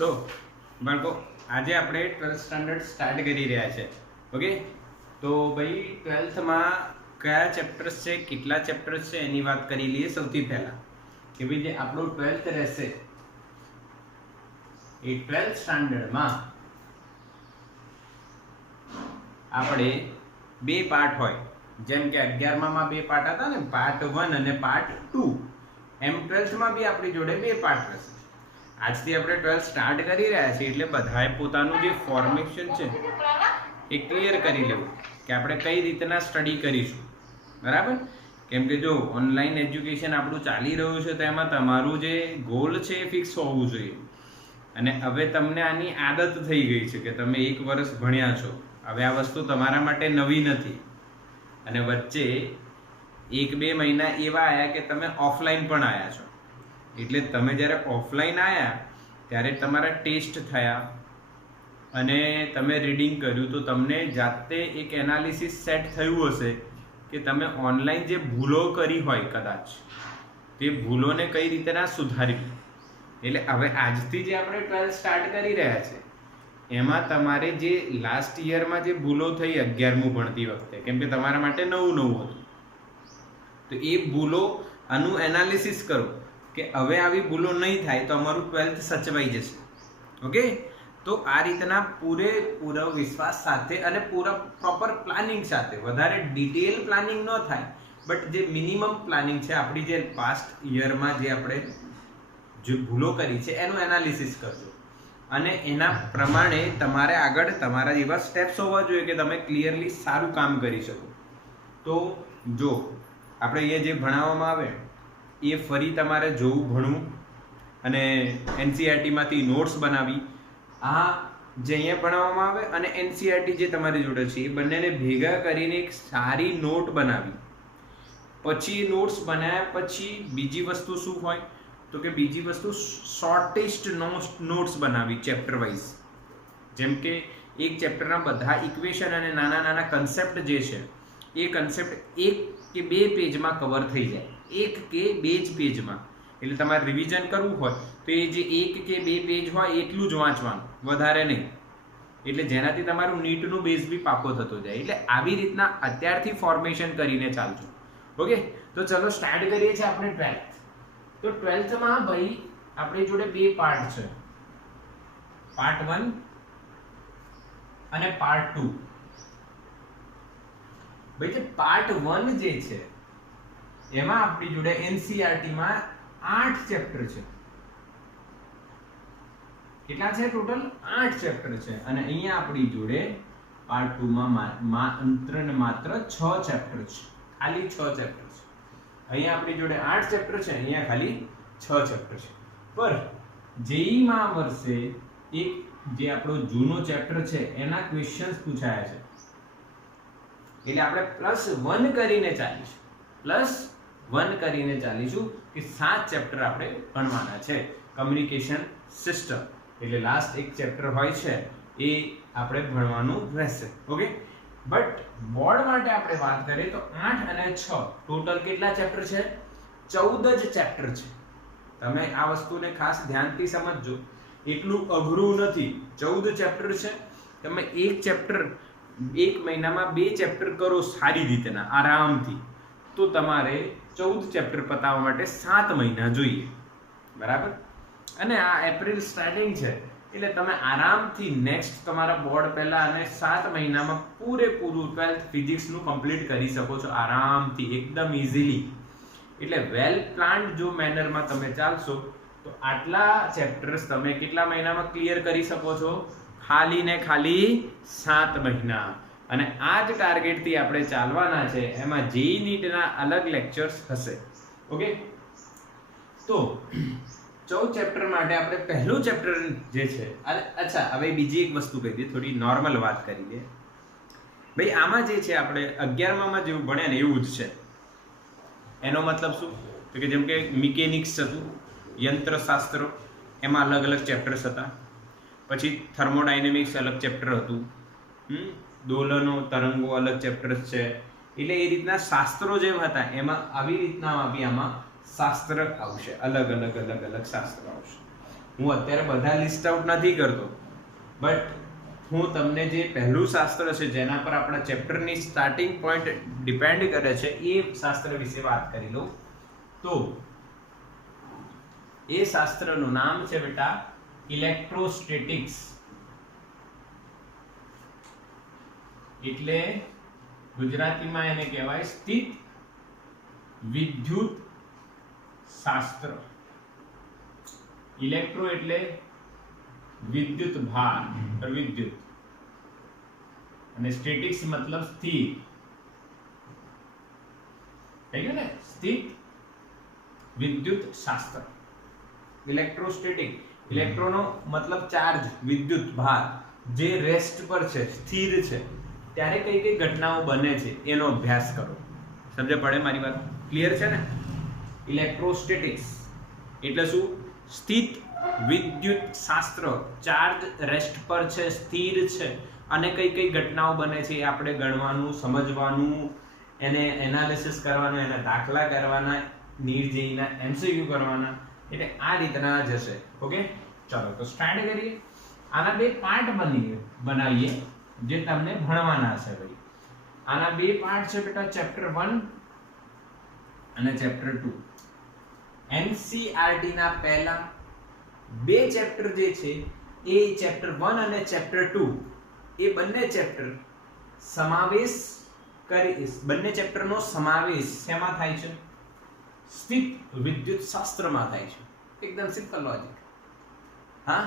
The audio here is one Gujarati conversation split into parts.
તો બાળકો આજે આપણે 12th સ્ટાન્ડર્ડ સ્ટાર્ટ કરી રહ્યા છે. ઓકે, તો ભાઈ 12થમાં કયા ચેપ્ટર્સ છે, કેટલા ચેપ્ટર્સ છે એની વાત કરી લઈએ. સૌથી પહેલા કે ભાઈ જે આપણું 12th રહેશે એ 12th સ્ટાન્ડર્ડમાં આપણે બે પાર્ટ હોય. જેમ કે 11માં બે પાર્ટ હતા ને, પાર્ટ 1 અને પાર્ટ 2, એમ 12થમાં બી આપણી જોડે બે પાર્ટ રહેશે. આજથી આપણે 12th સ્ટાર્ટ કરી રહ્યા છીએ એટલે બધાએ પોતાનું જે ફોર્મેશન છે એ ક્લિયર કરી લેવું કે આપણે કઈ રીતના સ્ટડી કરીશું. બરાબર? કેમ કે જો ઓનલાઈન એજ્યુકેશન આપણું ચાલી રહ્યું છે તો એમાં તમારું જે ગોલ છે એ ફિક્સ હોવું જોઈએ. અને હવે તમને આની આદત થઈ ગઈ છે કે તમે 1 વર્ષ ભણ્યા છો, હવે આ વસ્તુ તમારા માટે નવી નથી. અને વચ્ચે 1-2 મહિના એવા આવ્યા કે તમે ઓફલાઈન પણ આવ્યા છો. એટલે તમે જ્યારે ઓફલાઈન આવ્યા ત્યારે તમારા ટેસ્ટ થયા અને તમે રીડિંગ કર્યું તો તમને જાતે એક એનાલિસિસ સેટ થયું હશે કે તમે ઓનલાઈન જે ભૂલો કરી હોય કદાચ તે ભૂલોને કઈ રીતના સુધારવી. એટલે હવે આજથી જે આપણે 12th સ્ટાર્ટ કરી રહ્યા છે એમાં તમારે જે લાસ્ટ યરમાં જે ભૂલો થઈ 11મું ભણતી વખતે, કેમ કે તમારા માટે નવું હતું, તો એ ભૂલો આનું એનાલિસિસ કરો કે હવે આવી ભૂલો નહીં થાય તો અમારું 12th સચવાઈ જશે. ઓકે, તો આ રીતના પૂરેપૂરો વિશ્વાસ સાથે અને પૂરા પ્રોપર પ્લાનિંગ સાથે, વધારે ડિટેલ પ્લાનિંગ ન થાય બટ જે મિનિમમ પ્લાનિંગ છે આપણી જે પાસ્ટ યરમાં જે આપણે જે ભૂલો કરી છે એનું એનાલિસિસ કરજો. અને એના પ્રમાણે તમારે આગળ તમારા એવા સ્ટેપ્સ હોવા જોઈએ કે તમે ક્લિયરલી સારું કામ કરી શકો. તો જો આપણે અહીંયા જે ભણાવવામાં આવે એ ફરી તમારે જોવું, ભણવું અને એનસીઈઆરટીમાંથી નોટ્સ બનાવી, આ જે અહીંયા ભણાવવામાં આવે અને એનસીઈઆરટી જે તમારી જોડે છે એ બંનેને ભેગા કરીને એક સારી નોટ બનાવી. પછી નોટ્સ બનાવ્યા પછી બીજી વસ્તુ શું હોય તો કે બીજી વસ્તુ શોર્ટેસ્ટ નોટ્સ બનાવી ચેપ્ટર વાઇઝ. જેમ કે એક ચેપ્ટરના બધા ઇક્વેશન અને નાના નાના કન્સેપ્ટ જે છે એ કન્સેપ્ટ 1 કે 2 પેજમાં કવર થઈ જાય, 1 કે 2 જ પેજમાં. એટલે તમારે રિવિઝન કરવું હોય તો એ જે 1 કે 2 પેજ હોય એટલું જ વાંચવાનું, વધારે નહીં. એટલે જેનાથી તમારું નીટનું બેઝ બી પાકો થતો જાય. એટલે આવી રીતના અત્યારથી ફોર્મેશન કરીને ચાલજો. ઓકે, તો ચલો સ્ટાર્ટ કરીએ છીએ આપણે 12th. તો 12થમાં ભાઈ આપણી જોડે બે પાર્ટ છે, પાર્ટ 1 અને પાર્ટ 2. ભાઈ જે પાર્ટ 1 જે છે એમાં આપણી જોડે એનસીઈઆરટીમાં 8 ચેપ્ટર છે. કેટલા છે ટોટલ? 8 ચેપ્ટર છે. અને અહીંયા આપણી જોડે પાર્ટ 2માં માત્ર 6 ચેપ્ટર છે, ખાલી 6 ચેપ્ટર છે. અહીંયા આપણી જોડે 8 ચેપ્ટર છે, અહીંયા ખાલી 6 ચેપ્ટર છે. પર જેઈમાં વર્ષે એક જે આપણો જૂનો ચેપ્ટર છે એના ક્વેશ્ચન્સ પૂછાયા છે. એટલે આપણે +1 કરીને ચાલીશું કે 7 ચેપ્ટર આપણે ભણવાના છે. કમ્યુનિકેશન સિસ્ટમ એટલે લાસ્ટ એક ચેપ્ટર હોય છે એ આપણે ભણવાનું રહેશે. ઓકે, બટ બોર્ડ માટે આપણે વાત કરીએ તો 8 અને 6 ટોટલ કેટલા ચેપ્ટર છે? 14 જ ચેપ્ટર છે. તમે આ વસ્તુને ખાસ ધ્યાનથી સમજજો, એટલું અઘરું નથી. 14 ચેપ્ટર છે. તમે એક ચેપ્ટર 1 મહિનામાં 2 ચેપ્ટર કરો સારી રીતના આરામથી તો તમારે 14 ચેપ્ટર પતાવવા માટે 7 મહિના જોઈએ. બરાબર? અને આ એપ્રિલ સ્ટાર્ટિંગ છે એટલે તમે આરામથી નેક્સ્ટ તમારા બોર્ડ પહેલા અને 7 મહિનામાં પૂરેપૂરું 12th ફિઝિક્સનું કમ્પ્લીટ કરી શકો છો આરામથી, એકદમ ઇઝીલી. એટલે વેલ પ્લાન્ડ જો મેનરમાં તમે ચાલશો તો આટલા ચેપ્ટર્સ તમે કેટલા મહિનામાં ક્લિયર કરી શકો છો? ખાલી ને ખાલી 7 મહિના. અને આ જ ટાર્ગેટથી આપણે ચાલવાના છે. એમાં જેઈ નીટના અલગ લેક્ચર્સ હશે. ઓકે, તો 14 ચેપ્ટર માટે આપણે પહેલું ચેપ્ટર જે છે, અચ્છા હવે બીજી એક વસ્તુ કહી દઈએ, થોડી નોર્મલ વાત કરી દઈએ. ભાઈ આમાં જે છે આપણે 11માં જેવું ભણ્યા ને એવું જ છે. એનો મતલબ શું? તો કે જેમ કે મિકેનિક્સ હતું, યંત્રશાસ્ત્રો, એમાં અલગ અલગ ચેપ્ટર્સ હતા. પછી થર્મોડાયનેમિક્સ અલગ ચેપ્ટર હતું, દોલનો તરંગો અલગ ચેપ્ટર્સ છે. એટલે એ રીતના શાસ્ત્રો જેમ હતા એમાં આવી રીતના બી આમાં શાસ્ત્ર આવશે, અલગ અલગ શાસ્ત્ર આવશે. હું અત્યારે બધા લિસ્ટ આઉટ નથી કરતો, બટ હું તમને જે પહેલું શાસ્ત્ર છે જેના પર આપણા ચેપ્ટરની સ્ટાર્ટિંગ પોઈન્ટ ડિપેન્ડ કરે છે એ શાસ્ત્ર વિશે વાત કરી લઉં. તો એ શાસ્ત્રનું નામ છે બેટા ઇલેક્ટ્રોસ્ટેટિક્સ. એટલે ગુજરાતીમાં એને કહેવાય સ્થિત વિદ્યુત શાસ્ત્ર. ઇલેક્ટ્રો એટલે વિદ્યુત ભાર, વિદ્યુત, અને સ્ટેટિક્સ મતલબ સ્થિર. થઈ ગયું ને? સ્થિત વિદ્યુત શાસ્ત્ર. ઇલેક્ટ્રોસ્ટેટિક, ઇલેક્ટ્રોનો મતલબ ચાર્જ, વિદ્યુત ભાર, જે રેસ્ટ પર છે, સ્થિર છે, ત્યારે કઈ કઈ ઘટનાઓ બને છે એનો અભ્યાસ કરો. સમજ પડે મારી વાત? ક્લિયર છે ને? ઇલેક્ટ્રોસ્ટેટિક્સ એટલે શું? સ્થિત વિદ્યુત શાસ્ત્ર. ચાર્જ રેસ્ટ પર છે, સ્થિર છે, અને કઈ કઈ ઘટનાઓ બને છે એ આપણે ગણવાનું, સમજવાનું, એને એનાલિસિસ કરવાનું, એના દાખલા કરવાના, નિર્જયના એમસીક્યુ કરવાના. એટલે આ રીતના જશે. ઓકે, ચલો તો સ્ટાર્ટ કરીએ. આના બે પાર્ટ બનાવીએ જે તમને ભણવાના છે ભાઈ. આના બે પાર્ટ છે બેટા, ચેપ્ટર 1 અને ચેપ્ટર 2. NCERT ના પહેલા બે ચેપ્ટર જે છે એ ચેપ્ટર 1 અને ચેપ્ટર 2 એ બંને ચેપ્ટર સમાવેશ કરી, બંને ચેપ્ટરનો સમાવેશ શેમાં થાય છે? સ્થિત વિદ્યુત શાસ્ત્રમાં થાય છે. એકદમ સિમ્પલ લોજિક. હા,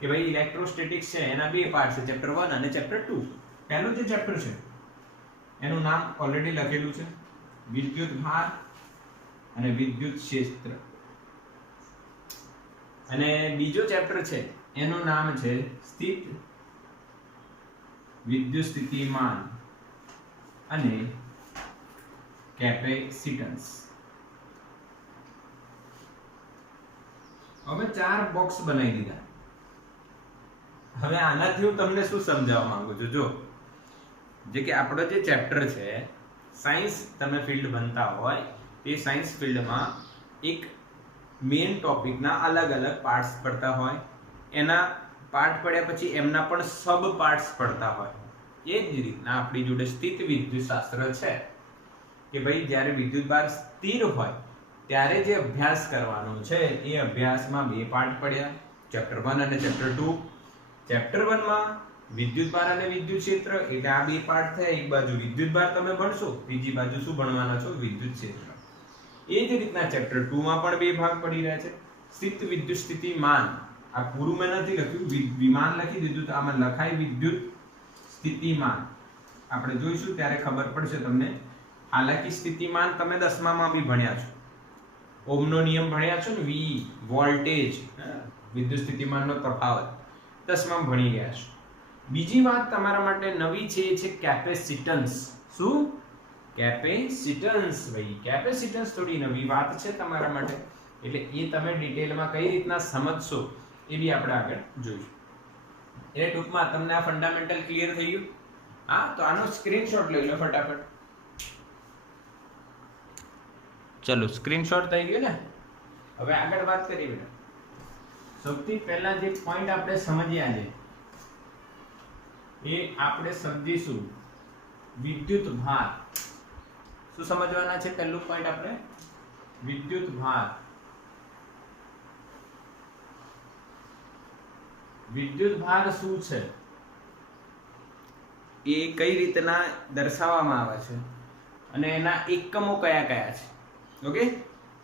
કે ભાઈ ઇલેક્ટ્રોસ્ટેટિક્સ છે એના બે પાર્ટ છે, ચેપ્ટર 1 અને ચેપ્ટર 2. પહેલું જે ચેપ્ટર છે એનું નામ ઓલરેડી લખેલું છે, વિદ્યુત ભાર અને વિદ્યુત ક્ષેત્ર. અને બીજો ચેપ્ટર છે એનું નામ છે સ્થિત વિદ્યુત સ્થિતિમાન અને કેપેસિટન્સ. હવે 4 બોક્સ બનાવી દીધા. હવે આનાથી હું તમને શું સમજાવવા માંગુ છું? જો જે કે આપણો જે ચેપ્ટર છે, સાયન્સ તમે ફિલ્ડ બનતા હોય તે સાયન્સ ફિલ્ડમાં એક મેઇન ટોપિકના અલગ અલગ પાર્ટ્સ પડતા હોય, એના પાર્ટ પડ્યા પછી એમના પણ સબ પાર્ટ્સ પડતા હોય. એ જ રીતના આપણી જોડે સ્થિત વિદ્યુત શાસ્ત્ર છે કે ભાઈ જ્યારે વિદ્યુત ભાર સ્થિર હોય ત્યારે જે અભ્યાસ કરવાનો છે એ અભ્યાસમાં બે પાર્ટ પડ્યા, ચેપ્ટર 1 અને ચેપ્ટર 2. ચેપ્ટર 1 માં વિદ્યુત ભાર અને વિદ્યુત ક્ષેત્ર, એટલે આ બે પાર્ટ થયા. એક બાજુ વિદ્યુત ભાર તમે ભણશો, બીજી બાજુ શું ભણવાના છો? વિદ્યુત ક્ષેત્ર. એ જ રીતના ચેપ્ટર 2 માં પણ બે ભાગ પડી રહ્યા છે, સ્થિત વિદ્યુત સ્થિતિમાન. આ પૂરું મેં નથી લખ્યું, વિમાન લખી દીધું, તો આમાં લખાય વિદ્યુત સ્થિતિમાન. આપણે જોઈશું ત્યારે ખબર પડશે તમને. હાલાકી સ્થિતિમાન તમે 10મા માં બી ભણ્યા છો, ઓહમનો નિયમ ભણ્યા છો ને, વી વોલ્ટેજ, વિદ્યુત સ્થિતિમાનનો તફાવત 10માં ભણી ગયા છો. બીજી વાત તમારા માટે નવી છે એ છે કેપેસિટન્સ. શું? કેપેસિટન્સ. ભાઈ કેપેસિટન્સ થોડી નવી વાત છે તમારા માટે, એટલે એ તમે ડિટેલમાં કઈ રીતના સમજશો એ બી આપણે આગળ જોઈશું. એટલે ટૂંકમાં તમને આ ફંડામેન્ટલ ક્લિયર થઈ ગયું? હા, તો આનો સ્ક્રીનશોટ લઈ લો ફટાફટ. ચલો, સ્ક્રીનશોટ થઈ ગયો ને? હવે આગળ વાત કરીએ બેટા. સૌથી પહેલા જે પોઈન્ટ આપણે સમજ્યા છે એ આપણે સમજીશું વિદ્યુત ભાર. શું સમજવાના છે? પહેલું પોઈન્ટ આપણે વિદ્યુત ભાર. વિદ્યુત ભાર શું છે, એ કઈ રીતના દર્શાવવામાં આવે છે, અને એના એકમો કયા કયા છે. ઓકે,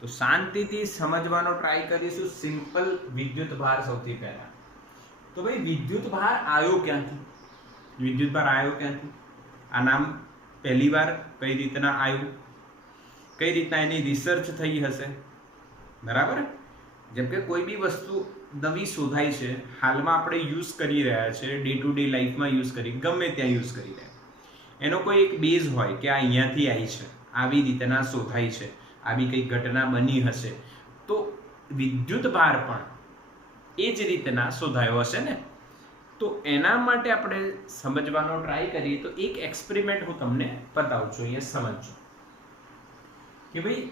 તો શાંતિથી સમજવાનો ટ્રાય કરીશું. સિમ્પલ વિદ્યુત ભાર સૌથી પહેલા. તો ભાઈ વિદ્યુત ભાર આવ્યો ક્યાંથી? વિદ્યુત ભાર આવ્યો ક્યાંથી? આ નામ પહેલી વાર કઈ રીતના આવ્યું, કઈ રીતના એની રિસર્ચ થઈ હશે, બરાબર? જેમ કે કોઈ બી વસ્તુ નવી શોધાય છે, હાલમાં આપણે યુઝ કરી રહ્યા છે, ડે ટુ ડે લાઈફમાં યુઝ કરી, ગમે ત્યાં યુઝ કરી રહ્યા, એનો કોઈ એક બેઝ હોય કે આ અહીંયાથી આવી છે, આવી રીતના શોધાય છે, આવી કઈ ઘટના બની હશે, તો વિદ્યુત ભાર પણ એ જ રીતના શોધાયો હશે ને. તો એના માટે આપણે સમજવાનો ટ્રાય કરીએ તો એક એક્સપેરિમેન્ટ હું તમને બતાવું છું, અહીંયા સમજજો કે ભાઈ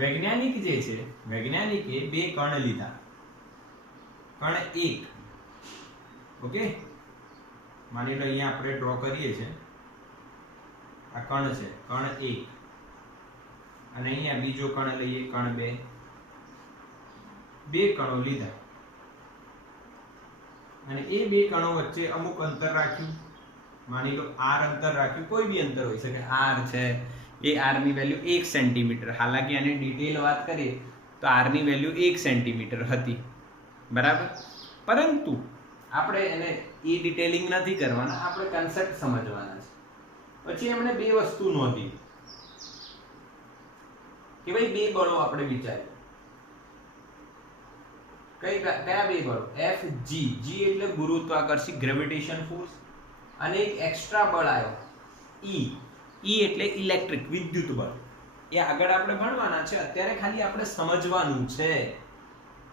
વૈજ્ઞાનિક જે છે, વૈજ્ઞાનિકે બે કણ લીધા, કણ 1, ઓકે, માની લો અહીંયા આપણે ડ્રો કરીએ છીએ, આ કણ છે, કણ 1, અને અહીંયા બીજો કણ લઈએ, કણ 2, બે કણો લીધા, અને એ બે કણો વચ્ચે અમુક અંતર રાખ્યું, માની લો r અંતર રાખ્યું, કોઈ બી અંતર હોઈ શકે, r છે, એ r ની વેલ્યુ 1 સેન્ટીમીટર, હાલાકી આની ડિટેલ વાત કરીએ તો r ની વેલ્યુ 1 સેન્ટીમીટર હતી, બરાબર. પરંતુ આપણે એને એ ડિટેલિંગ નથી કરવાના, આપણે કન્સેપ્ટ સમજવાના છે. પછી એમણે બે વસ્તુ નોંધી કે ભાઈ બે બળો આપણે વિચારીએ, કયા બે બળો, F G, G એટલે ગુરુત્વાકર્ષી ગ્રેવિટેશન ફોર્સ, અને એક એક્સ્ટ્રા બળ આવ્યો E, E એટલે ઇલેક્ટ્રિક વિદ્યુત બળ. એ આગળ આપણે ભણવાના છે, અત્યારે ખાલી આપણે સમજવાનું છે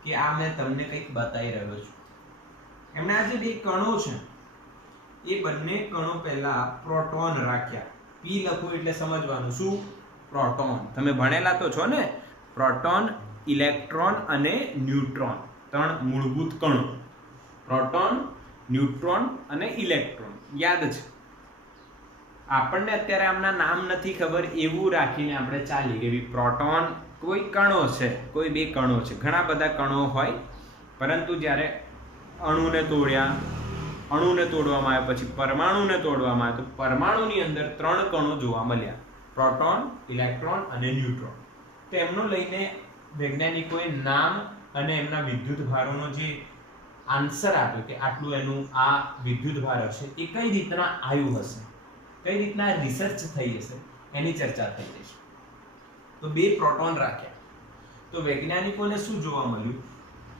કે આ મેં તમને કંઈક બતાવી રહ્યો છું. એમણે આ જે બે કણો છે એ બંને કણો પહેલા પ્રોટોન રાખ્યા. P લખું એટલે સમજવાનું શું, પ્રોટોન. તમે ભણેલા તો છો ને, પ્રોટોન, ઇલેક્ટ્રોન અને ન્યુટ્રોન, ત્રણ મૂળભૂત કણો, પ્રોટોન, ન્યુટ્રોન અને ઇલેક્ટ્રોન, યાદ છે. આપણને અત્યારે આમના નામ નથી ખબર એવું રાખીને આપણે ચાલી કે પ્રોટોન કોઈ કણો છે, કોઈ બે કણો છે, ઘણા બધા કણો હોય, પરંતુ જ્યારે અણુને તોડ્યા, અણુને તોડવામાં આવ્યા, પછી પરમાણુને તોડવામાં આવ્યા, તો પરમાણુની અંદર ત્રણ કણો જોવા મળ્યા, પ્રોટોન, ઇલેક્ટ્રોન અને ન્યુટ્રોન. તો એમનો લઈને વૈજ્ઞાનિકોએ નામ અને એમના વિદ્યુત ભારોનો જે આન્સર આપ્યો કે આટલું એનું આ વિદ્યુત ભાર હશે, એ કઈ રીતના આવ્યું હશે, કઈ રીતના રિસર્ચ થઈ હશે, એની ચર્ચા થઈ જશે. તો બે પ્રોટોન રાખ્યા, તો વૈજ્ઞાનિકોને શું જોવા મળ્યું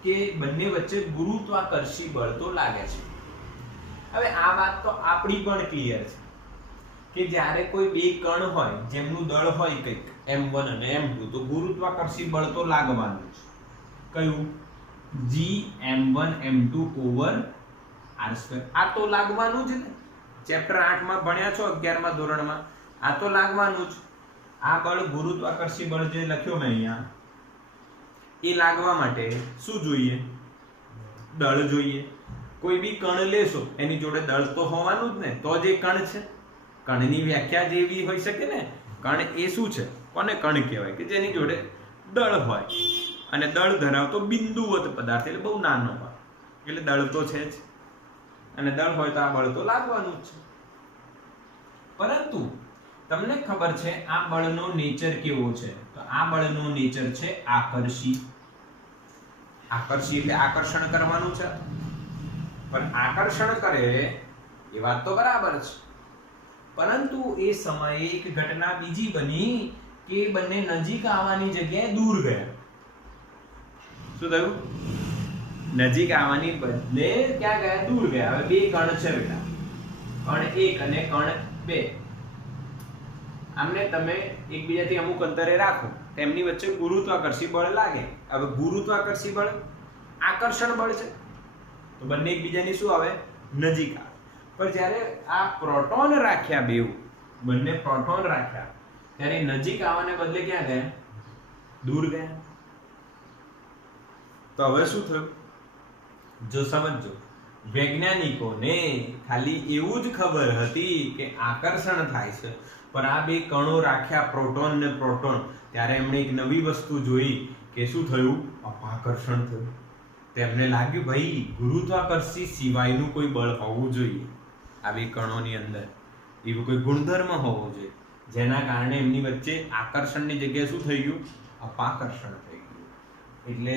કે બંને વચ્ચે ગુરુત્વાકર્ષી બળ તો લાગે છે. હવે આ વાત તો આપણી પણ ક્લિયર છે કે જ્યારે કોઈ બે કણ હોય જેમનું દળ હોય કંઈક m1 અને m2, તો ગુરુત્વાકર્ષી બળ તો લાગવાનું છે. કયું, g m1 m2 over r2, આ તો લાગવાનું જ ને. ચેપ્ટર 8 માં ભણ્યા છો, 11મા ધોરણમાં, આ તો લાગવાનું જ. આ બળ, ગુરુત્વાકર્ષી બળ જે લખ્યો મેં અહીંયા, એ લાગવા માટે શું જોઈએ, દળ જોઈએ. કોઈ બી કણ લેશો એની જોડે દળ તો હોવાનું જ ને, તો જ એ કણ છે. કણની વ્યાખ્યા જેવી હોઈ શકે ને, કણ એ શું છે, કોને કણ કહેવાય, કે જેની જોડે દળ હોય, અને દળ ધરાવતો બિંદુવત પદાર્થ, એટલે બહુ નાનો હોય, એટલે દળ તો છે જ, અને દળ હોય તો આ બળ તો લાગવાનું જ છે. પરંતુ તમને ખબર છે આ બળનો નેચર કેવો છે, તો આ બળનો નેચર છે આકર્ષી. આકર્ષી એટલે આકર્ષણ કરવાનું છે, પણ આકર્ષણ કરે એ વાત તો બરાબર છે, પરંતુ એ સમયે એક ઘટના બીજી બની કે બંને નજીક આવવાની જગ્યાએ દૂર ગયા. શું થયું, નજીક આવવાની બદલે ક્યાં ગયા, દૂર ગયા. હવે બે કણ છે બેટા, કણ 1 અને કણ 2, આમને તમે એકબીજાથી અમુક અંતરે રાખો, તેમની વચ્ચે ગુરુત્વાકર્ષી બળ લાગે. હવે ગુરુત્વાકર્ષી બળ આકર્ષણ બળ છે, તો બંને એકબીજાની શું આવે, નજીક આવે. પણ જ્યારે આ પ્રોટોન રાખ્યા, બંને પ્રોટોન રાખ્યા, ત્યારે નજીક આવવાને બદલે ક્યાં ગયા, દૂર ગયા. તો હવે શું થયું, જો સમજો, વૈજ્ઞાનિકોને ખાલી એવું જ ખબર હતી કે આકર્ષણ થાય છે, પણ આ બે કણો રાખ્યા, પ્રોટોન ને પ્રોટોન, ત્યારે એમણે એક નવી વસ્તુ જોઈ કે શું થયું, અપાકર્ષણ થયું. તેમને લાગ્યું ભાઈ ગુરુત્વાકર્ષી સિવાયનું કોઈ બળ હોવું જોઈએ આ બે કણોની અંદર, એવું કોઈ ગુણધર્મ હોવો જોઈએ જેના કારણે એમની વચ્ચે આકર્ષણની જગ્યાએ શું થઈ ગયું, અપાકર્ષણ થઈ ગયું. એટલે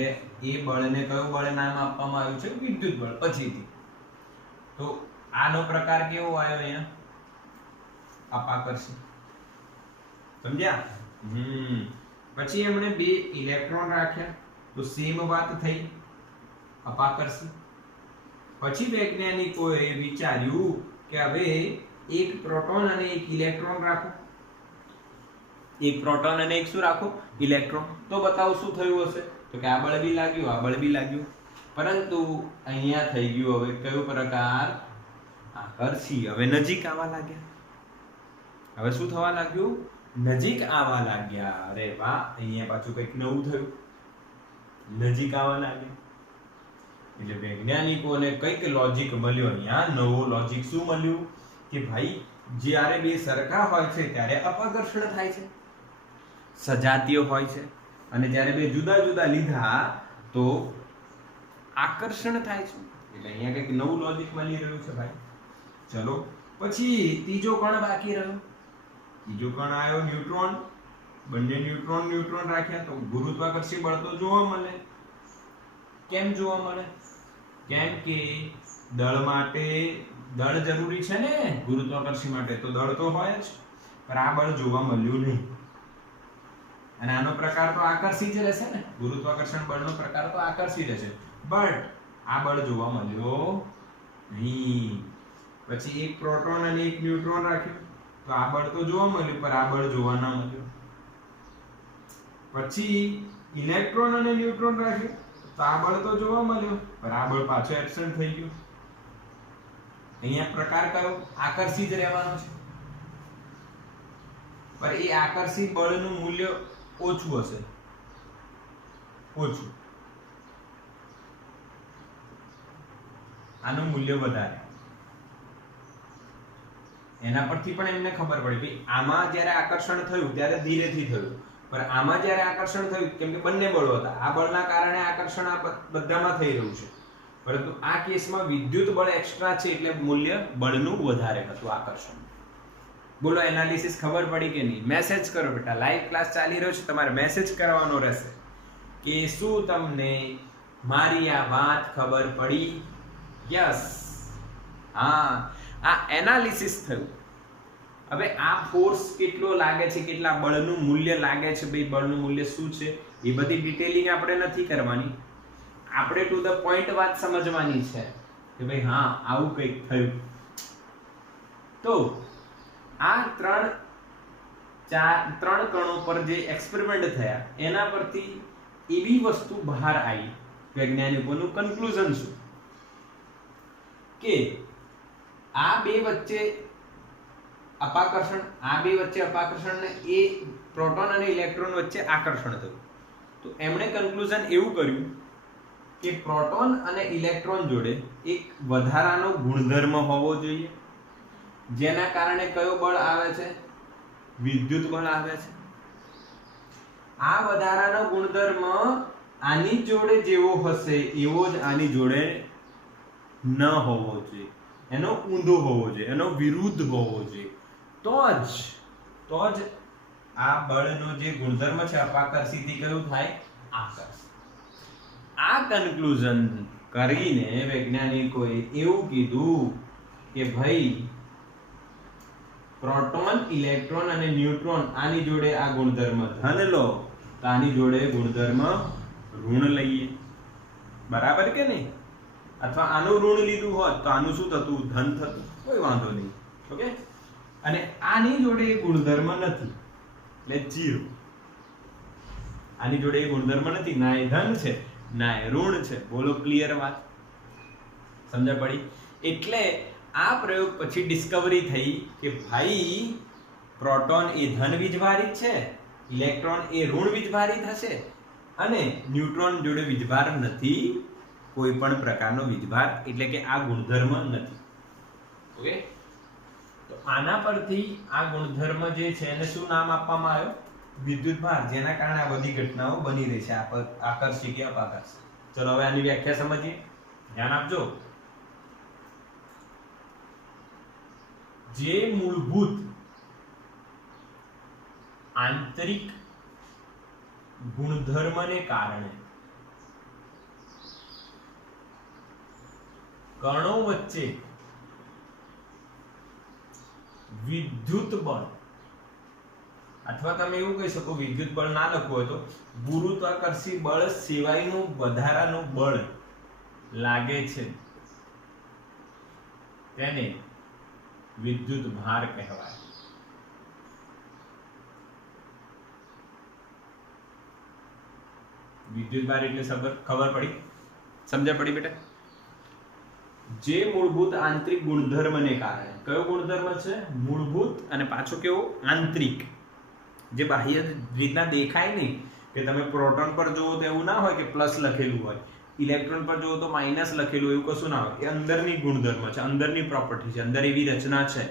એ બળને કયું બળ નામ આપવામાં આવ્યું છે, વિદ્યુત બળ. પછીથી તો આનો પ્રકાર કેવો આવ્યો અહીંયા, અપાકર્ષી. સમજ્યા? પછી એમણે બે ઇલેક્ટ્રોન રાખ્યા, તો સેમ વાત થઈ, અપાકર્ષી. પછી વૈજ્ઞાનિકોએ વિચાર્યું કે હવે એક પ્રોટોન અને એક ઇલેક્ટ્રોન રાખો, એક પ્રોટોન અને એક શું રાખો, ઇલેક્ટ્રોન. તો બતાવો શું થયું હશે, તો કે આ બળ બી લાગ્યું, આ બળ બી લાગ્યું, પરંતુ અહીંયા થઈ ગયું હવે કયો પ્રકાર, આકર્ષી. હવે નજીક આવવા લાગ્યા. હવે શું થવા લાગ્યું, નજીક આવવા લાગ્યા. અરે વાહ, અહીંયા પાછું કંઈક નવું થયું, નજીક આવવા લાગ્યા. એટલે વૈજ્ઞાનિકોને કઈક લોજિક મળ્યો અહીંયા, નવો લોજિક શું મળ્યું કે ભાઈ જ્યારે બે સરખા હોય છે ત્યારે અપાકર્ષણ થાય છે, સજાતીય હોય છે, અને જ્યારે બે જુદા જુદા લીધા તો આકર્ષણ થાય છે. એટલે અહીંયા કંઈક નવું લોજિક મળી રહ્યું છે ભાઈ. ચલો પછી ત્રીજો કણ બાકી રહ્યો. ત્રીજો કણ આવ્યો ન્યુટ્રોન. બંને ન્યુટ્રોન ન્યુટ્રોન રાખ્યા તો ગુરુત્વાકર્ષી બળ તો જોવા મળે. કેમ જોવા મળે? કેમ કે દળ માટે દળ જરૂરી છે ને, ગુરુત્વાકર્ષી માટે તો દળ તો હોય જ, પણ આ બળ જોવા મળ્યું નહીં. અને આનો પ્રકાર તો આકર્ષી જ રહેશે ને, ગુરુત્વાકર્ષણ બળનો પ્રકાર તો આકર્ષી રહેશે, બટ આ બળ જોવા મળ્યો નહીં. પછી એક પ્રોટોન અને એક ન્યુટ્રોન રાખ્યું તો આ બળ તો જોવા મળ્યું, પણ આ બળ જોવા ન મળ્યું. પછી ઇલેક્ટ્રોન અને ન્યુટ્રોન રાખ્યું તો આ બળ તો જોવા મળ્યું, પણ આ બળ પાછો એબ્સન્ટ થઈ ગયું. અહીંયા પ્રકાર કયો? આકર્ષી જ રહેવાનો છે, પણ એ આકર્ષી બળનું મૂલ્ય ઓછું હશે, ઓછું. આનું મૂલ્ય વધારે. એના પરથી પણ એમને ખબર પડી કે આમાં જ્યારે આકર્ષણ થયું ત્યારે ધીરેથી થયું, પણ આમાં જ્યારે આકર્ષણ થયું કેમ કે બંને બળો હતા, આ બળના કારણે આકર્ષણ આ બધામાં થઈ રહ્યું છે, પરંતુ આ કેસમાં વિદ્યુત બળ એક્સ્ટ્રા છે એટલે મૂલ્ય બળનું વધારે હતું, આકર્ષણ. બોલો એનાલિસિસ ખબર પડી કે નહીં? મેસેજ કરો બેટા, લાઈવ ક્લાસ ચાલી રહ્યો છે, તમારે મેસેજ કરવાનો રહેશે કે શું તમને મારી આ વાત ખબર પડી? યસ. હા, આ એનાલિસિસ થયું. હવે આ ફોર્સ કેટલો લાગે છે, કેટલા બળનું મૂલ્ય લાગે છે, ભાઈ બળનું મૂલ્ય શું છે, એ બધી ડિટેલિંગ આપણે નથી કરવાની, આપણે ટુ ધ પોઈન્ટ વાત સમજવાની છે કે ભાઈ હા આવું કંઈક થયું. તો આ ત્રણ કણો પર જે એક્સપેરિમેન્ટ થયા એના પરથી એવી વસ્તુ બહાર આવી, વૈજ્ઞાનિકોનું કન્ક્લુઝન શું કે આ બે વચ્ચે અપાકર્ષણ ને એ પ્રોટોન અને ઇલેક્ટ્રોન વચ્ચે આકર્ષણ થયું. તો એમણે કન્ક્લુઝન એવું કર્યું કે પ્રોટોન અને ઇલેક્ટ્રોન જોડે એક વધારાનો ગુણધર્મ હોવો જોઈએ, જેના કારણે કયો બળ આવે છે? વિદ્યુત બળ આવે છે. આ વધારાનો ગુણધર્મ આની જોડે જેવો હશે એવો જ આની જોડે ન હોવો જોઈએ, એનો ઊંધો હોવો જોઈએ, એનો વિરુદ્ધ હોવો જોઈએ, તો જ આ બળનો જે ગુણધર્મ છે અપાકર્ષિથી કયું થાય? આકર્ષિત. આ કન્ક્લુઝન કરીને વૈજ્ઞાનિકોએ એવું કીધું કે ભાઈ પ્રોટોન, ઇલેક્ટ્રોન અને ન્યુટ્રોન આની જોડે આ ગુણધર્મ ધન લો તો આની જોડે ગુણધર્મ ઋણ લઈએ, બરાબર કે નહીં? અથવા આનું ઋણ લીધું હોત તો આનું શું થતું? ધન થતું, કોઈ વાંધો નહીં. ઓકે. અને આની જોડે એ ગુણધર્મ નથી એટલે જીરો. આની જોડે એ ગુણધર્મ નથી, ના એ ધન છે ના એ ઋણ છે. બોલો ક્લિયર વાત? સમજ પડી? એટલે આ પ્રયોગ પછી ડિસ્કવરી થઈ કે ભાઈ પ્રોટોન એ ધન વીજભારિત છે, ઇલેક્ટ્રોન એ ઋણ વીજભારિત હશે, અને ન્યુટ્રોન જોડે વીજભાર નથી, કોઈ પણ પ્રકારનો વીજભાર, એટલે કે આ ગુણધર્મ નથી. ઓકે. તો આના પરથી આ ગુણધર્મ જે છે એને શું નામ આપવામાં આવ્યો? વિદ્યુતભાર, જેના કારણે આ બધી ઘટનાઓ બની રહી છે, આકર્ષી કે અપાકર્ષી. ચલો હવે આની વ્યાખ્યા સમજીએ, ધ્યાન આપજો. જે મૂળભૂત આંતરિક ગુણધર્મને કારણે કણો વચ્ચે વિદ્યુત બળ, અથવા તમે એવું કહી શકો વિદ્યુત બળ ના લખવું હોય તો ગુરુત્વાકર્ષી બળ સિવાયનું વધારાનું બળ લાગે છે તેને વિદ્યુત ભાર કહેવાય. વિદ્યુત ભાર એટલે ખબર પડી? સમજણ પડી બેટા? જે મૂળભૂત આંતરિક ગુણધર્મને કારણે, કયો ગુણધર્મ છે? મૂળભૂત, અને પાછો કેવો? આંતરિક, જે બાહ્ય રીતના દેખાય નહીં, કે તમે પ્રોટોન પર જોવો તો એવું ના હોય કે પ્લસ લખેલું હોય, ઇલેક્ટ્રોન પર જુઓ તો માઇનસ લખેલું એવું કશું ના હોય, એ અંદરની ગુણધર્મ છે, અંદરની પ્રોપર્ટી છે, અંદર એવી રચના છે,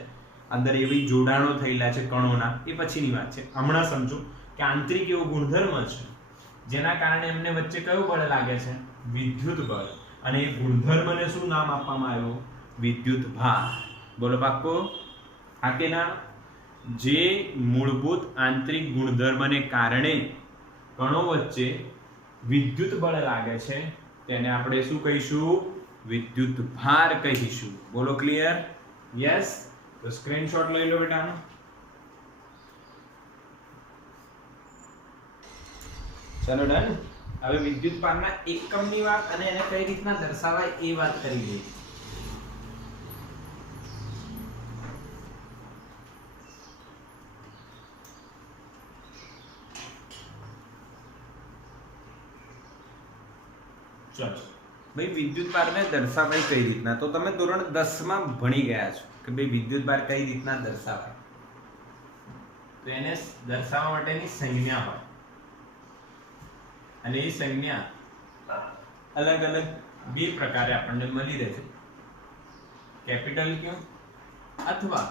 અંદર એવી જોડાણો થયેલા છે કણોના, એ પછીની વાત છે. હમણાં સમજો કે આંતરિક એવો ગુણધર્મ છે જેના કારણે એમને વચ્ચે કયું બળ લાગે છે? વિદ્યુત બળ. અને એ ગુણધર્મને શું નામ આપવામાં આવ્યું? વિદ્યુત ભાર. બોલો પાક્કો? હા કે ના? જે મૂળભૂત આંતરિક ગુણધર્મને કારણે કણો વચ્ચે વિદ્યુત બળ લાગે છે તેને આપણે શું કહીશું? વિદ્યુત ભાર કહીશું. બોલો ક્લિયર? યસ. તો સ્ક્રીનશોટ લઈ લો બેટા. ચલો ડન. હવે વિદ્યુત ભારના એકમની વાત અને એને કઈ રીતના દર્શાવાય એ વાત કરી લઈએ. ચલો ભાઈ, વિદ્યુત ભારને દર્શાવાય કઈ રીતના? તો તમે ધોરણ 10 માં ભણી ગયા છો કે ભાઈ વિદ્યુત ભાર કઈ રીતના દર્શાવાય. તો એને દર્શાવવા માટેની સંજ્ઞા હોય અને એ સંજ્ઞા અલગ અલગ બે પ્રકારે આપણને મળી રહે છે. કેપિટલ ક્યુ અથવા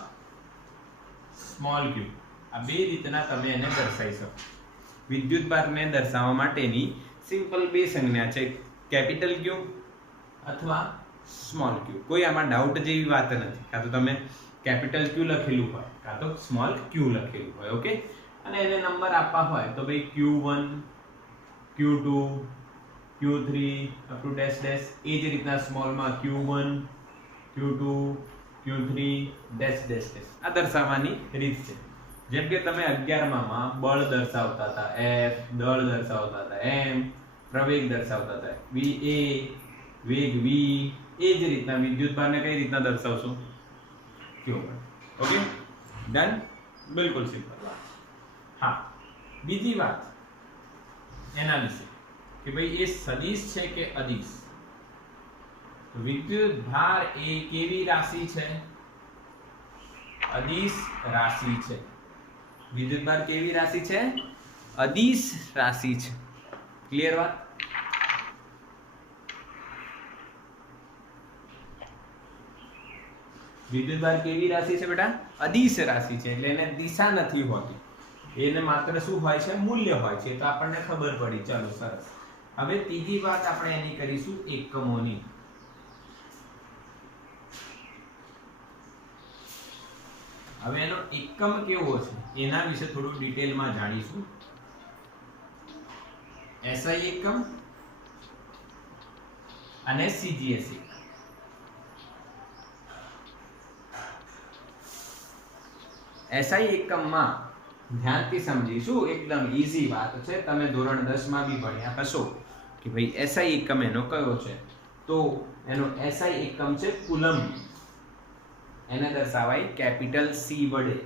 સ્મોલ ક્યુ. આ બે રીતના તમે એને દર્શાવી શકો. વિદ્યુત ભારને દર્શાવવા માટેની સિમ્પલ બે સંજ્ઞા છે, કેપિટલ ક્યુ અથવા સ્મોલ ક્યુ. કોઈ આમાં ડાઉટ જેવી વાત નથી. કાં તો તમે કેપિટલ ક્યુ લખેલું હોય કાં તો સ્મોલ ક્યુ લખેલું હોય. ઓકે. અને એને નંબર આપવા હોય તો ભાઈ Q1 Q2 Q3 up to dash dash. એ જ રીતના સ્મોલમાં Q1 Q2 Q3 dash dash dash. આ દર્શાવવાની રીત છે. જેમ કે તમે 11માં બળ દર્શાવતા હતા F, દળ દર્શાવતા હતા M, પ્રવેગ દર્શાવતા હતા VA, વેગ V. એ જ રીતના વિદ્યુત ભારને કઈ રીતના દર્શાવશો? Q1. Okay done. બિલકુલ સિમ્પલ વાત. હા, બીજી વાત એના વિશે કે ભાઈ એ સદિશ છે કે અદિશ. વિદ્યુત ભાર એ કેવી રાશિ છે? અદિશ રાશિ છે. વિદ્યુત ભાર કેવી રાશિ છે? અદિશ રાશિ છે. ક્લિયર વાત? વિદ્યુત ભાર કેવી રાશિ છે બેટા? અદિશ રાશિ છે. એટલે એને દિશા નથી હોતી, એને માત્ર શું હોય છે? મૂલ્ય હોય છે. તો આપણને ખબર પડી. ચાલો સરસ. હવે ત્રીજી વાત આપણે એની કરીશું એકમોની. હવે એનો એકમ કેવો છે એના વિશે થોડું ડિટેલમાં જાણીશું. SI એકમ અને CGS એકમ. SI એકમમાં ધ્યાનથી સમજીશું. એકદમ ઈઝી વાત છે. તમે ધોરણ 10 માં બી ભણ્યા હશો કે ભાઈ SI એકમ એનો કયો છે? તો એનો SI એકમ છે કુલમ. એને દર્શાવાય કેપિટલ C વડે.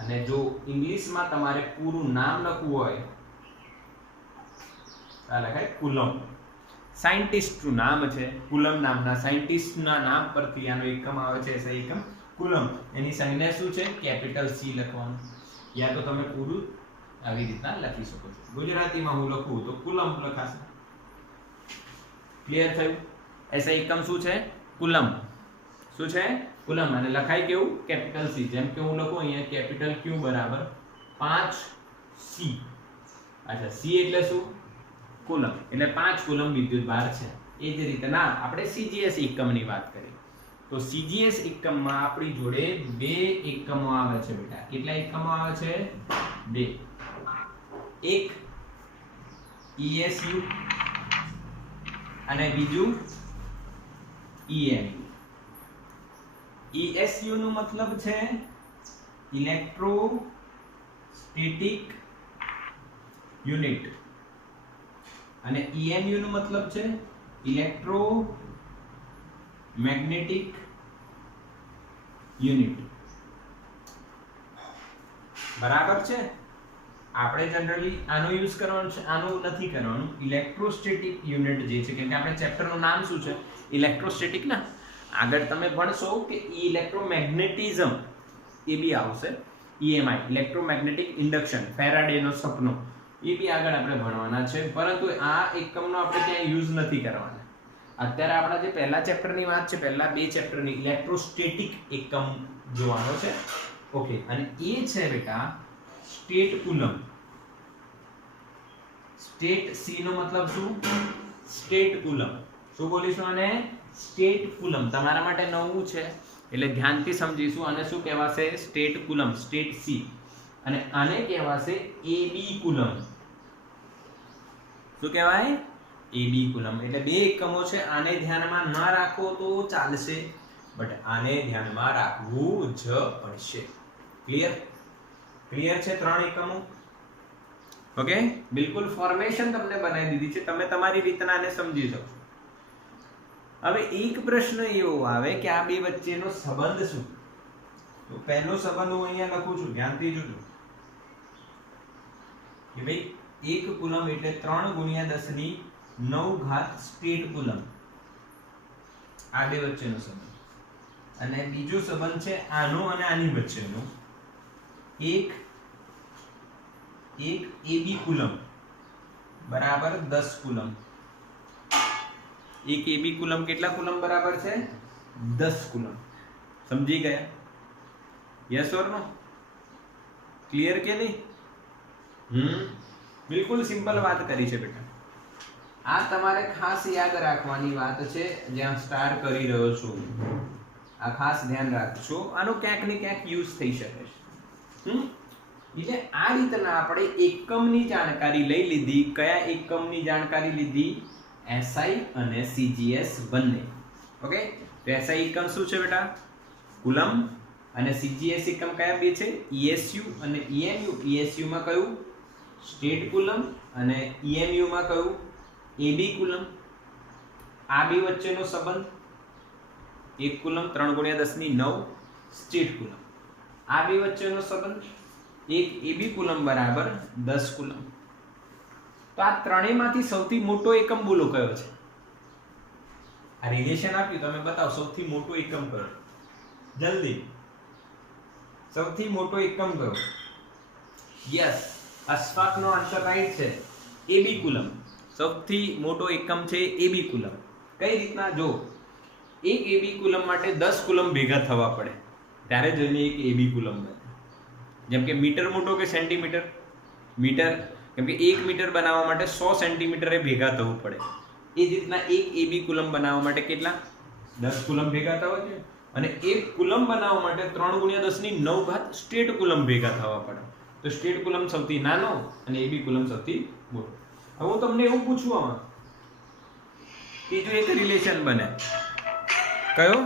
અને જો ઇંગ્લિશમાં તમારે પૂરું નામ લખવું હોય તો લખાય કુલમ. સાયન્ટિસ્ટનું નામ છે કુલમ. નામના સાયન્ટિસ્ટના નામ પરથી આનો એકમ આવે છે SI એકમ કુલમ. એની સંજ્ઞા શું છે? કેપિટલ C લખવાનું. યા તો તમે પૂરું આવી રીતના લખી શકો છો. ગુજરાતીમાં હું લખું તો કુલમ લખાશે. ક્લિયર થયું? SI એકમ શું છે? કુલમ. શું છે? કુલમ. અને લખાય કેવું? Capital C. જેમ કે હું લખું અહીંયા કેપિટલ Q બરાબર 5C. અચ્છા, C એટલે શું? કુલમ. એટલે 5 કુલમ વિદ્યુત ભાર છે. એ જ રીતના આપણે CGS એકમની વાત કરીએ તો CGS એકમમાં આપણી જોડે બે એકમો આવે છે બેટા. કેટલા એકમો આવે છે? બે. એક ESU અને બીજું EMU. ESU નો મતલબ છે ઇલેક્ટ્રોસ્ટેટિક યુનિટ અને EMU નો મતલબ છે ઇલેક્ટ્રોમેગ્નેટિક યુનિટ. બરાબર છે? આપણે જનરલી આનો યુઝ કરવાનો છે, આનો નથી કરવાનું. ઇલેક્ટ્રોસ્ટેટિક યુનિટ જે છે, કેમ કે આપણે ચેપ્ટરનું નામ શું છે? ઇલેક્ટ્રોસ્ટેટિક ના. આગળ તમે ભણશો કે ઇલેક્ટ્રોમેગ્નેટિઝમ, એ બી આવશે. EMI ઇલેક્ટ્રોમેગ્નેટિક ઇન્ડક્શન, ફેરાડેનો સપનો. એ બી આગળ આપણે ભણવાના છે, પરંતુ આ એકમનો આપણે ક્યાંય યુઝ નથી કરવાના. અત્યારે આપણા જે પહેલા ચેપ્ટરની વાત છે, પહેલા 2 ચેપ્ટરની ઇલેક્ટ્રોસ્ટેટિક એકમ જોવાનો છે. ઓકે, અને એ છે બેટા સ્ટેટ કુલમ. સ્ટેટ સી નો મતલબ શું? State coulomb. શું બોલીશું આને? State coulomb. તમારા માટે નવું છે એટલે ધ્યાનથી સમજીશું. આને શું કહેવાશે? State coulomb, state C. અને આને કહેવાશે એબી કુલમ. શું કહેવાય? એબી કુલમ. એટલે 2 એકમો છે. આને ધ્યાનમાં ન રાખો તો ચાલશે, બટ આને ધ્યાનમાં રાખવું જ પડશે. ક્લિયર? ક્લિયર છે 3 એકમો? ઓકે, બિલકુલ ફોર્મેશન તમને બનાવી દીધી છે, તમે તમારી રીતના આને સમજી શકો. હવે એક પ્રશ્ન એવો આવે કે આ 2 વચ્ચેનો સંબંધ શું? તો પહેલો સંબંધ હું અહીંયા લખું છું, ધ્યાનથી જોજો કે ભાઈ 1 કુલમ એટલે 3 × 10⁹ સ્ટેટ કુલમ. આ 2 વચ્ચેનો સંબંધ. અને બીજો સંબંધ છે આનો અને આની વચ્ચેનો. એક એબી કુલમ બરાબર 10 કુલમ. એક એબી કુલમ કેટલા કુલમ બરાબર છે? 10 કુલમ. સમજી ગયા? Yes or no? ક્લિયર કે નહીં? બિલકુલ સિમ્પલ વાત કરી છે બેટા. આ તમારે ખાસ યાદ રાખવાની વાત છે, જ્યાં સ્ટાર કરી રહ્યો છું. આ ખાસ ધ્યાન રાખજો. આનો ક્યાંક ને ક્યાંક યુઝ થઈ શકે છે. એટલે આ રીતના આપણે એકમની જાણકારી લઈ લીધી. કયા એકમની જાણકારી લીધી? SI અને CGS બંને. ઓકે, તો SI એકમ શું છે બેટા? કુલમ. અને CGS એકમ કયા બે છે? ESU અને EMU. ESU માં કયું? State coulomb. અને EMU માં કયું? AB coulomb. આ બે વચ્ચેનો સંબંધ 1 કુલમ 3 × 10⁹ સ્ટેટ કુલમ. આ બે વચ્ચેનો સંબંધ 1 AB કુલમ બરાબર 10 કુલમ. તો આ ત્રણેયમાંથી સૌથી મોટો એકમ બોલો કયો છે? આ રિલેશન આપ્યું, તમે બતાવો સૌથી મોટો એકમ કયો? જલ્દી, સૌથી મોટો એકમ કયો? યસ, અશફાકનો આન્સર રાઈટ છે. AB coulomb. સૌથી મોટો એકમ છે AB કુલમ. કઈ રીતના? જો એક AB કુલમ માટે 10 કુલમ ભેગા થવા પડે, ત્યારે જઈને એક AB કુલમ બને. જેમ કે મીટર મોટો કે સેન્ટીમીટર? મીટર. કેમ કે 1 મીટર બનાવવા માટે 100 સેન્ટીમીટર એ ભેગા થવું પડે. એ જ રીતના એક AB કુલમ બનાવવા માટે કેટલા? 10 કુલમ ભેગા થવા જોઈએ. અને એક કુલમ બનાવવા માટે 3 × 10⁹ સ્ટેટ કુલમ ભેગા થવા પડે. તો સ્ટેટ કુલમ સૌથી નાનો અને AB કુલમ સૌથી મોટો. હવે હું તમને એવું પૂછું, આમાં ત્રીજો એક રિલેશન બને. કયો?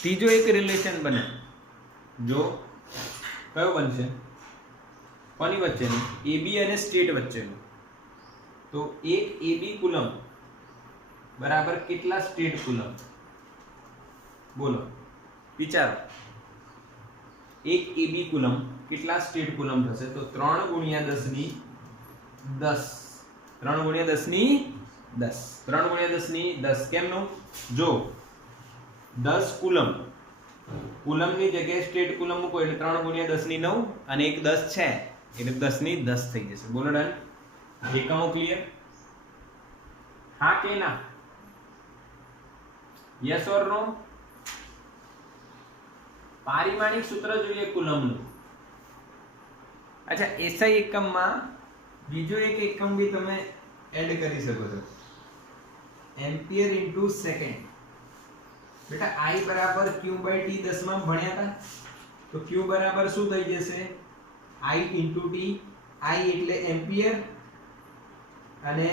ત્રીજો એક રિલેશન બને. જો કયો બનશે? કોની વચ્ચેનું? AB અને સ્ટેટ વચ્ચેનું. તો એક AB કુલમ બરાબર કેટલા સ્ટેટ કુલમ? બોલો, વિચારો. એક AB કુલમ કેટલા સ્ટેટ કુલમ થશે? તો 3 × 10⁻10. 3 × 10⁻10. 3 × 10⁻10 કેમનું? જો 10 કુલમ, કુલમની જગ્યાએ સ્ટેટ કુલમ મૂકો એટલે 3 × 10⁹ અને એક 10 છે એટલે 10⁻10 થઈ જશે. બોલો ડન? એકમો ક્લિયર? હા કે ના? યસ ઓર નો? પારિમાણિક સૂત્ર જોઈએ કુલમનું. અચ્છા, SI એકમમાં બીજો એક એકમ બી તમે એડ કરી શકો છો, એમ્પિયર ઇન્ટુ સેકન્ડ. બેટા I બરાબર Q/T 10 માં ભણ્યા હતા. તો Q બરાબર શું થઈ જશે? I into T. I એટલે એમ્પિયર અને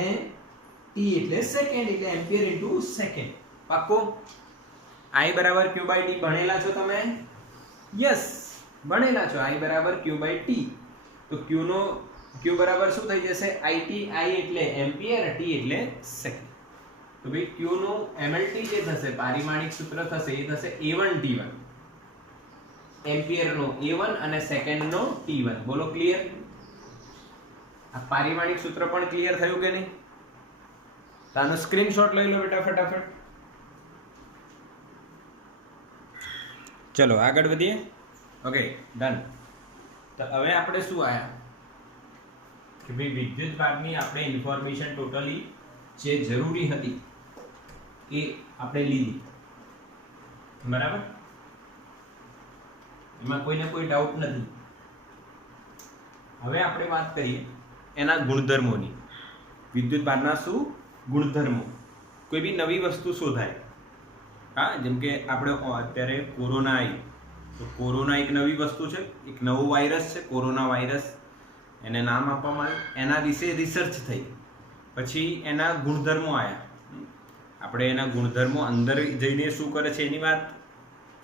T એટલે સેકન્ડ, એટલે એમ્પિયર ઇન્ટુ સેકન્ડ. પાક્કો? I બરાબર Q/T ભણેલા છો તમે? યસ, ભણેલા છો. I બરાબર Q/T. તો Q બરાબર શું થઈ જશે? IT. I એટલે એમ્પિયર, T એટલે સેકન્ડ. તો ભાઈ Q નું MLT જે થશે, પારિમાણિક સૂત્ર થશે, એ થશે A1T1. એમ્પિયર નો A1 અને સેકન્ડ નો T1. બોલો ક્લિયર? આ પારિમાણિક સૂત્ર પણ ક્લિયર થયું કે નહીં? તો આનો સ્ક્રીનશોટ લઈ લો બેટા ફટાફટ. ચલો આગળ વધીએ. Okay, done. તો હવે આપણે શું આયા? કે ભાઈ વિદ્યુત ભારની આપણે ઇન્ફોર્મેશન ટોટલી જે જરૂરી હતી એ આપણે લીધી, બરાબર, એમાં કોઈને કોઈ ડાઉટ નથી. હવે આપણે વાત કરીએ એના ગુણધર્મોની. વિદ્યુત ભારના શું ગુણધર્મો? કોઈ બી નવી વસ્તુ શોધાય, હા, જેમ કે આપણે અત્યારે કોરોના આવી, તો કોરોના એક નવી વસ્તુ છે, એક નવો વાયરસ છે કોરોના વાયરસ, એને નામ આપવામાં આવ્યું, એના વિશે રિસર્ચ થઈ, પછી એના ગુણધર્મો આવ્યા. આપણે એના ગુણધર્મો અંદર જઈને શું કરે છે એની વાત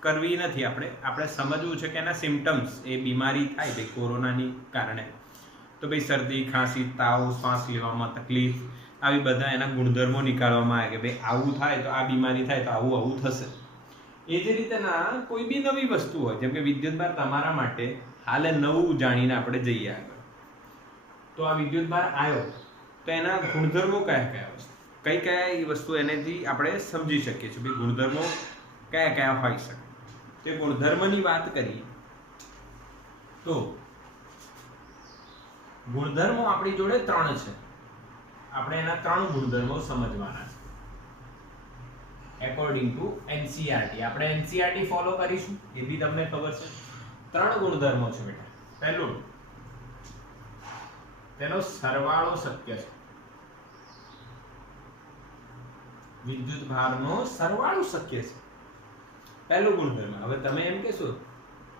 કરવી નથી, આપણે સમજવું છે કે એના સિમ્ટમ્સ, એ બીમારી થાય ભાઈ કોરોનાની કારણે, તો ભાઈ શરદી, ખાંસી, તાવ, શ્વાસ લેવામાં તકલીફ, આવી બધા એના ગુણધર્મો નીકાળવામાં આવે કે ભાઈ આવું થાય તો આ બીમારી થાય તો આવું આવું થશે. એ જ રીતના કોઈ બી નવી વસ્તુ હોય, જેમ કે વિદ્યુત ભાર તમારા માટે હાલે નવું જાણીને આપણે જઈએ આગળ. તો આ વિદ્યુત ભાર આવ્યો તો એના ગુણધર્મો કયા કયા વસ્તુ, કઈ વસ્તુ એનેથી આપણે સમજી શકીએ છીએ ભાઈ ગુણધર્મો કયા કયા હોઈ શકે. તે ગુણધર્મની વાત કરીએ તો ગુણધર્મો આપણી જોડે 3 છે. આપણે એના 3 ગુણધર્મો સમજવાના છે એકોર્ડિંગ ટુ એનસીઈઆરટી. આપણે એનસીઈઆરટી ફોલો કરીશું, એ બી તમને ખબર છે. 3 ગુણધર્મો છે બેટા. પહેલું, તેનો સરવાળો શક્ય છે. વિદ્યુત ભારનો સરવાળો શક્ય છે, પહેલું ગુણધર્મ. હવે તમે એમ કહેશો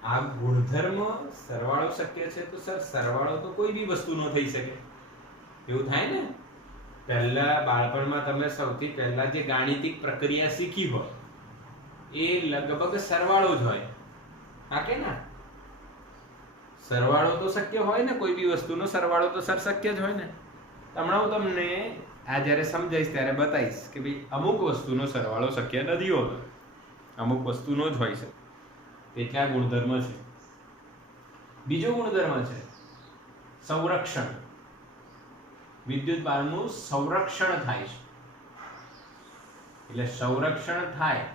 આ ગુણધર્મ સરવાળો શક્ય છે, તો સર સરવાળો તો કોઈ બી વસ્તુનો થઈ શકે, એવું થાય ને? પહેલા બાળપણમાં તમે સૌથી પહેલા જે ગાણિતિક પ્રક્રિયા શીખી હોય એ લગભગ સરવાળો જ હોય, હા કે ના? સરવાળો તો શક્ય હોય ને, કોઈ બી વસ્તુનો સરવાળો તો સર શક્ય જ હોય ને. હમણાં હું તમને આ જ્યારે સમજાઈશ ત્યારે બતાવીશ કે ભાઈ અમુક વસ્તુનો સરવાળો શક્ય નથી હોતો, અમુક વસ્તુનો જ હોય છે. એટલા ગુણધર્મ છે. બીજો ગુણધર્મ છે સંરક્ષણ. વિદ્યુત ભારનું સંરક્ષણ થાય છે. એટલે સંરક્ષણ થાય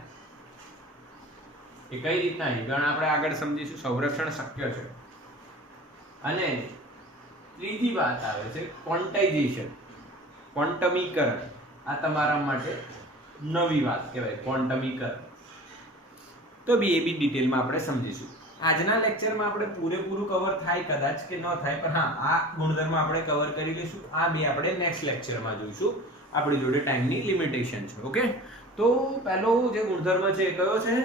એ કઈ રીતના એ ગણ આપણે આગળ સમજીશું. સંરક્ષણ શક્ય છે. અને ત્રીજી વાત આવે છે ક્વોન્ટાઇઝેશન, ક્વોન્ટમીકરણ. આ તમારા માટે નવી વાત કહેવાય, ક્વોન્ટમીકરણ. તો બી એ બી ડિટેલમાં આપણે સમજીશું. આજના લેક્ચરમાં આપણે પૂરેપૂરું કવર થાય કદાચ કે ન થાય, પણ હા આ ગુણધર્મ આપણે કવર કરી લઈશું. આ બે આપણે નેક્સ્ટ લેક્ચરમાં જોઈશું. આપણી જોડે ટાઈમની લિમિટેશન છે. ઓકે, તો પહેલો જે ગુણધર્મ છે એ કયો છે?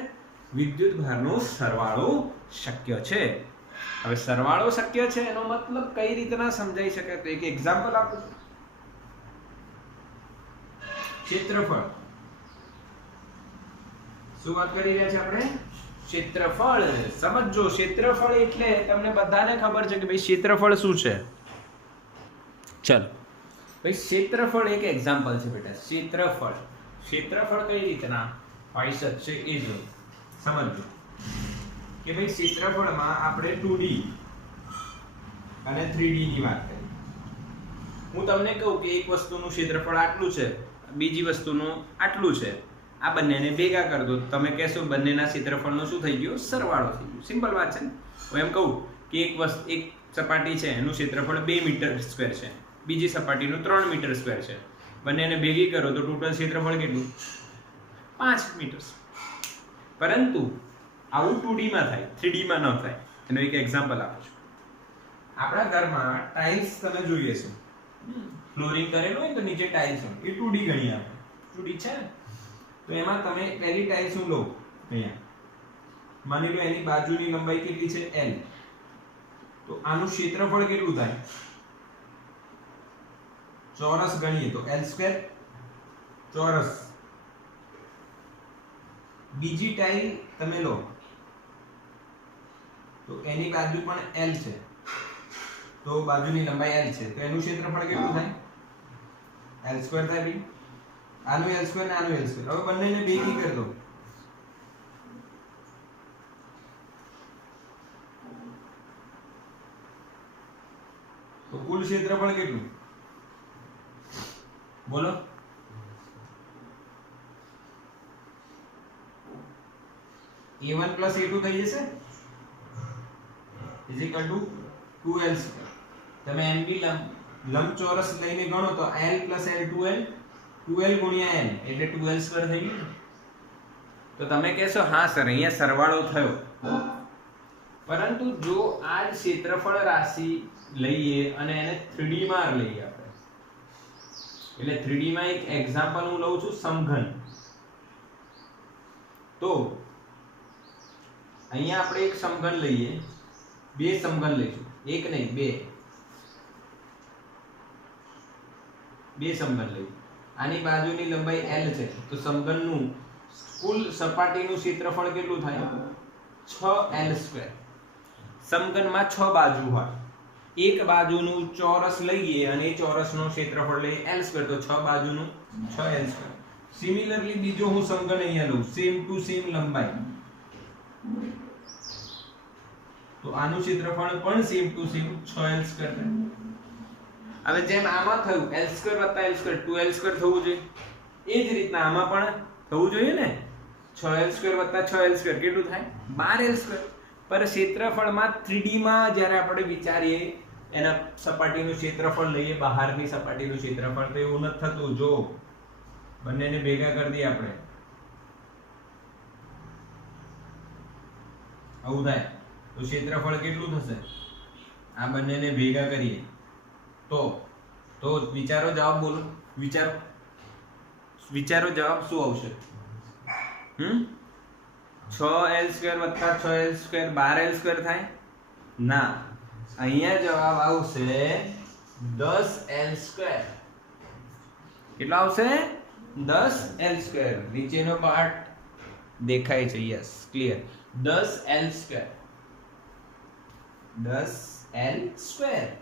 વિદ્યુત ભારનો સરવાળો શક્ય છે. હવે સરવાળો શક્ય છે એનો મતલબ કઈ રીતના સમજાઈ શકે? તો એક એક્ઝામ્પલ આપું. ક્ષેત્રફળ. શું વાત કરી રહ્યા છે આપણે? ક્ષેત્રફળ. સમજો, ક્ષેત્રફળ એટલે તમને બધાને ખબર છે કે ભાઈ ક્ષેત્રફળ શું છે. ચલો ભાઈ ક્ષેત્રફળ એક એક્ઝામ્પલ છે બેટા. ક્ષેત્રફળ, ક્ષેત્રફળ કઈ રીતના હોઈ શકશે એ જો સમજો કે ભાઈ ક્ષેત્રફળમાં આપણે 2D અને 3D ની વાત કરીએ. હું તમને કહું કે એક વસ્તુનું ક્ષેત્રફળ આટલું છે, બીજી વસ્તુનું આટલું છે, આ બંનેને ભેગા કરી દો, તમે કહેશો બંનેના ક્ષેત્રફળનો શું થઈ ગયો? સરવાળો થઈ ગયો. સિમ્પલ વાત છે ને. હું એમ કહું કે એક સપાટી છે એનું ક્ષેત્રફળ 2 મીટર સ્ક્વેર છે, બીજી સપાટીનું 3 મીટર સ્ક્વેર છે, બંનેને ભેગી કરો તો ટોટલ ક્ષેત્રફળ કેટલું? 5 મીટર. પરંતુ આવું 2D માં થાય, 3D માં ન થાય. એનો એક એક્ઝામ્પલ આપું છું. આપણા ઘરમાં ટાઇલ્સ તમે જોઈએ છે, ફ્લોરિંગ કરેલું હોય તો નીચે ટાઇલ્સ હોય, એ 2D ગણી આપણે. 2D છે ને, તો એમાં તમે પહેલી ટાઇલ્સ લો અહીંયા, માની લો એની બાજુની લંબાઈ કેટલી છે? L. તો આનું ક્ષેત્રફળ કેટલું થાય? ચોરસ ગણીએ તો L² ચોરસ. બીજી ટાઇલ તમે લો તો એની બાજુ પણ L છે, તો બાજુની લંબાઈ L છે, તો એનું ક્ષેત્રફળ કેટલું થાય? L² થાય ભાઈ. આનું L² ને આનું L². હવે બંનેને ભેગી કરી દો તો કુલ ક્ષેત્રફળ કેટલું? બોલો. A1 plus A2 થઈ જશે is equal to 2L². તમે એમ બી લંબચોરસ લઈને ગણો તો l + l 2l 2l ગુણ્યા l એટલે 2l² થઈ ગયું. તો તમે કહેશો હા સર અહીંયા સરવાળો થયો, પરંતુ જો આ જ ક્ષેત્રફળ રાશિ લઈએ અને એને 3D માં લઈએ આપણે, એટલે 3D માં એક એક્ઝામ્પલ હું લઉં છું સમઘન. તો અહીંયા આપણે એક સમઘન લઈએ, બે સમઘન લઈશું, એક નહીં બે સમઘન લઈએ. આની બાજુની લંબાઈ l છે, તો સમઘનનું કુલ સપાટીનું ક્ષેત્રફળ કેટલું થાય? 6l². સમઘનમાં 6 બાજુ હોય, એક બાજુનું ચોરસ લઈએ અને એ ચોરસનું ક્ષેત્રફળ લઈએ l² તો 6 બાજુનું 6l². સિમિલરલી બીજો હું સમઘન અહીંયા લઉં, સેમ ટુ સેમ લંબાઈ, તો આનું ક્ષેત્રફળ પણ સેમ ટુ સેમ 6l² થાય. હવે જેમ આમાં થયું l² + l² 2l² થવું જોઈએ, એ જ રીતના આમાં પણ થવું જોઈએ ને. 6l² + 6l² કેટલું થાય? 12l². પર ક્ષેત્રફળમાં 3D માં જ્યારે આપણે વિચારીએ એના સપાટીનું ક્ષેત્રફળ લઈએ, બહારની સપાટીનું ક્ષેત્રફળ, તો એવું નથી થતું. જો બંનેને ભેગા કરી દઈએ આપણે, આવું થાય તો ક્ષેત્રફળ કેટલું થશે? આ બંનેને ભેગા કરીએ તો વિચારો જવાબ બોલો, વિચારો જવાબ શું આવશે? 6l² + 6l² 12l² થાય ના, અહીંયા જવાબ આવશે 10l². કેટલો આવશે? 10l². નીચેનો પાર્ટ દેખાય છે? Yes, clear. 10l². 10l².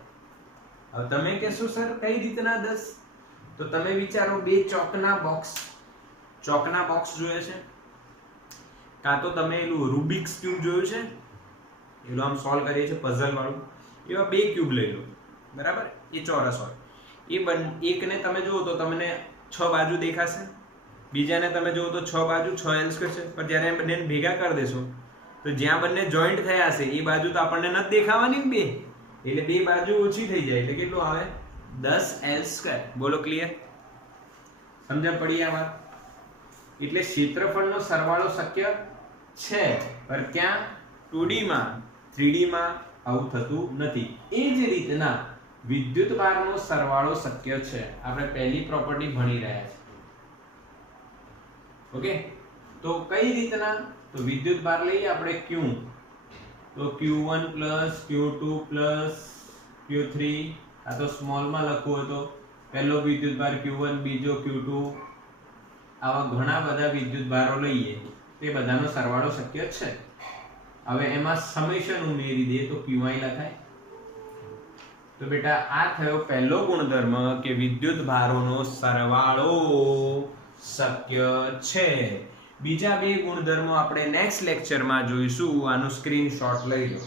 હવે તમે કહેશો સર કઈ રીતના 10? તો તમે વિચારો, બે ચોકના બોક્સ જોયે છે, કાં તો તમે એલું રૂબિક્સ ક્યુબ જોયું છે, એલું આમ સોલ્વ કરીએ છીએ પઝલ વાળું, એવા બે ક્યુબ લઈ લો, બરાબર? એ ચોરસ હોય, એકને તમે જુઓ તો તમને 6 બાજુ દેખાશે, બીજાને તમે જુઓ તો 6 બાજુ 6l² છે. પણ જ્યારે એમ બંનેને ભેગા કરી દેશો તો જ્યાં બંને જોઈન્ટ થયા હશે એ બાજુ તો આપણને નથી દેખાવાની ને, બે એટલે બે બાજુ ઓછી થઈ જાય, એટલે કેટલું આવે? 10l². બોલો ક્લિયર? સમજણ પડી આ વાત? એટલે ક્ષેત્રફળનો સરવાળો શક્ય છે, પણ ક્યાં? 2D માં. 3D માં આવું થતું નથી. એ જ રીતના વિદ્યુતભારનો સરવાળો શક્ય છે. આપણે પહેલી પ્રોપર્ટી ભણી રહ્યા છીએ. ઓકે, તો કઈ રીતના? તો વિદ્યુતભાર લઈએ આપણે Q, તો Q1 + Q2 + Q3, આ તો સ્મોલ માં લખવું હોય તો પહેલો વિદ્યુતભાર Q1, બીજો Q2, આવા ઘણા બધા વિદ્યુતભારો લઈએ, તે બધાનો સરવાળો શક્ય છે. હવે એમાં સમેશન ઉમેરી દે તો Qi લખાય. તો બેટા આ થયો પહેલો ગુણધર્મ કે વિદ્યુતભારોનો સરવાળો શક્ય છે. બીજા બે ગુણધર્મો આપણે નેક્સ્ટ લેક્ચરમાં જોઈશું. આનું સ્ક્રીનશોટ લઈ લો.